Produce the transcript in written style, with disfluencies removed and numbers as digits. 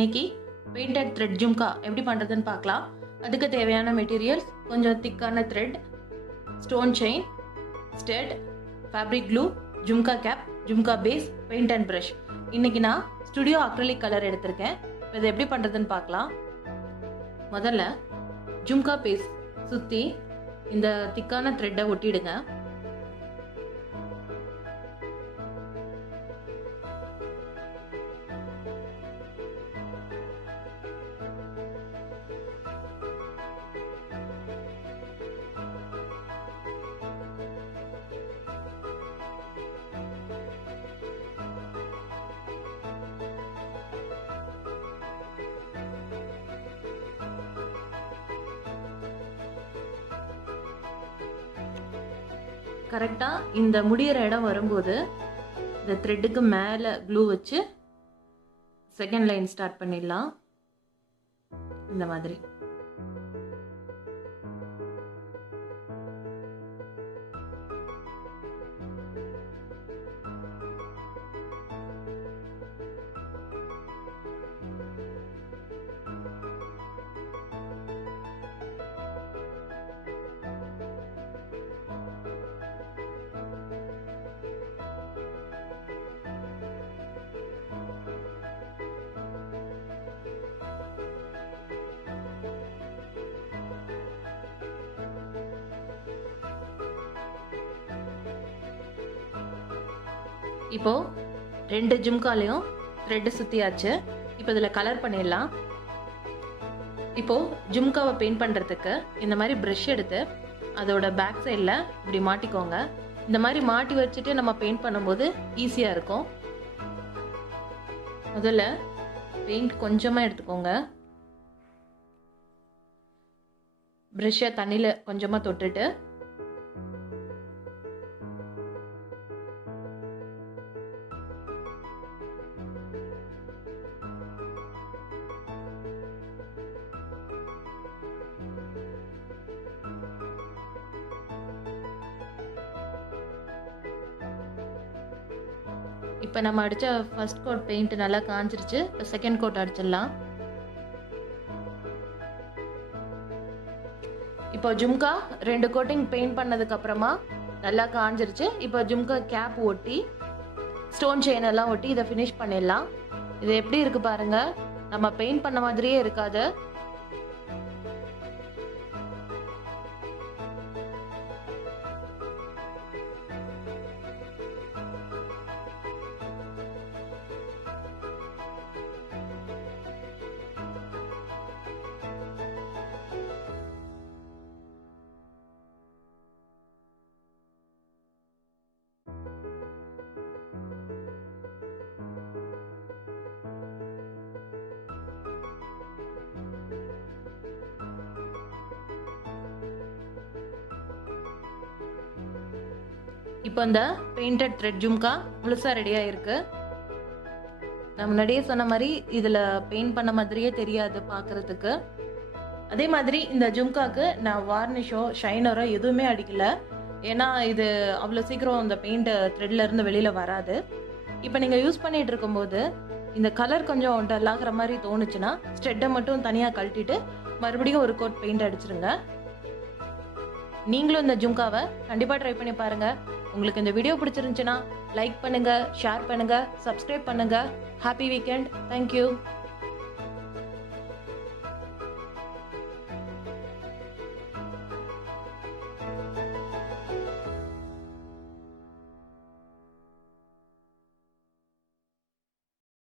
இன்னைக்கு painted thread jhumka எப்படி பண்ணுறதுன்னு பார்க்கலாம். அதுக்கு தேவையான மெட்டீரியல்ஸ் கொஞ்சம் திக்கான thread, stone chain, stud, fabric glue, jhumka cap, jhumka base, paint and brush. இன்னைக்கு நான் ஸ்டுடியோ அக்ரிலிக் கலர் எடுத்திருக்கேன். இதை எப்படி பண்ணுறதுன்னு பார்க்கலாம். முதல்ல ஜும்கா பேஸ் சுற்றி இந்த திக்கான த்ரெட்டை ஒட்டிடுங்க. கரெக்டாக இந்த முடிகிற இடம் வரும்போது இந்த த்ரெட்டுக்கு மேலே க்ளூ வச்சு செகண்ட் லைன் ஸ்டார்ட் பண்ணிடலாம். இந்த மாதிரி இப்போ ரெண்டு ஜும்காலையும் த்ரெட்டு சுற்றியாச்சு. இப்போ இதில் கலர் பண்ணிடலாம். இப்போ ஜும்காவை பெயிண்ட் பண்ணுறதுக்கு இந்த மாதிரி ப்ரஷ் எடுத்து அதோட பேக் சைடில் இப்படி மாட்டிக்கோங்க. இந்த மாதிரி மாட்டி வச்சுட்டு நம்ம பெயிண்ட் பண்ணும்போது ஈஸியாக இருக்கும். முதல்ல பெயிண்ட் கொஞ்சமாக எடுத்துக்கோங்க. ப்ரஷ்ஷை தண்ணியில் கொஞ்சமாக தொட்டுட்டு இப்போ நம்ம அடித்த ஃபர்ஸ்ட் கோட் பெயிண்ட் நல்லா காஞ்சிருச்சு. இப்போ செகண்ட் கோட் அடிச்சிடலாம். இப்போ ஜும்கா 2 கோட்டிங் பெயிண்ட் பண்ணதுக்கு அப்புறமா நல்லா காஞ்சிருச்சு. இப்போ ஜும்கா கேப் ஒட்டி ஸ்டோன் செயின் எல்லாம் ஒட்டி இதை ஃபினிஷ் பண்ணிடலாம். இது எப்படி இருக்கு பாருங்க, நம்ம பெயிண்ட் பண்ண மாதிரியே இருக்காது. இப்போ இந்த பெயிண்டட் த்ரெட் ஜும்கா முழுசாக ரெடியாக இருக்கு. நான் முன்னாடியே சொன்ன மாதிரி இதில் பெயிண்ட் பண்ண மாதிரியே தெரியாது பார்க்குறதுக்கு. அதே மாதிரி இந்த ஜும்காக்கு நான் வார்னிஷோ ஷைனரோ எதுவுமே அடிக்கல. ஏன்னா இது அவ்வளோ சீக்கிரம் இந்த பெயிண்ட் த்ரெட்லேருந்து வெளியில் வராது. இப்போ நீங்கள் யூஸ் பண்ணிகிட்டு இருக்கும்போது இந்த கலர் கொஞ்சம் டல் ஆகிற மாதிரி தோணுச்சுன்னா ஸ்டெட்டை மட்டும் தனியாக கழட்டிட்டு மறுபடியும் ஒரு கோட் பெயிண்ட் அடிச்சிருங்க. நீங்களும் இந்த ஜும்காவை கண்டிப்பாக ட்ரை பண்ணி பாருங்கள். உங்களுக்கு இந்த வீடியோ பிடிச்சிருந்துச்சுன்னா லைக் பண்ணுங்கள், ஷேர் பண்ணுங்கள், சப்ஸ்கிரைப் பண்ணுங்கள். Happy weekend. தேங்க்யூ.